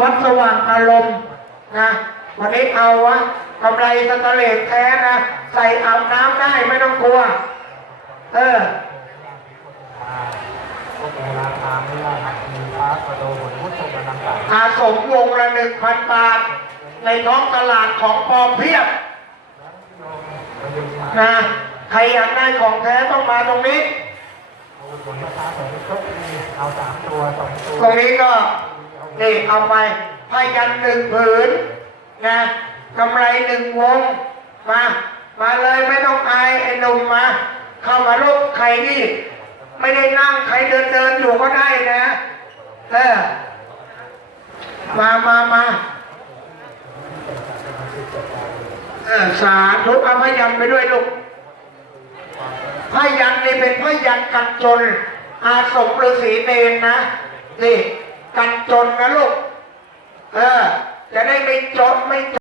วัดสว่างอารมณ์นะวันนี้เอาวะกำไรสแตนเลสแท้นะ ใส่อาบน้ำได้ไม่ต้องกลัว เออก็เป็นราคาไม่ได้มีพระกระโดดพุทธกำลังกายอาสมวงละหนึ่งพันบาท ในท้องตลาดของปลอมเพียบประยุกต์มานะใครอยากได้ของแท้ต้องมาตรงนี้เอาผลราคาของครบมีเอาสามตัวสองตัวตรงนี้ก็ นี่เอาไปพายันหนึ่งผืนนะกำไรหนึ่งวง มา มาเลยไม่ต้องอายไอ้หนุ่มมา เข้ามาลูกใครที่ ไม่ได้นั่งใครเดินเดินอยู่ก็ได้นะเออมามามาเออสาธุเอาพยันไปด้วยลูกพยันนี่เป็นพยันกันจนอาสมฤาษีเนนนะนี่ กันจนนะลูก เออ จะได้ไม่จนไม่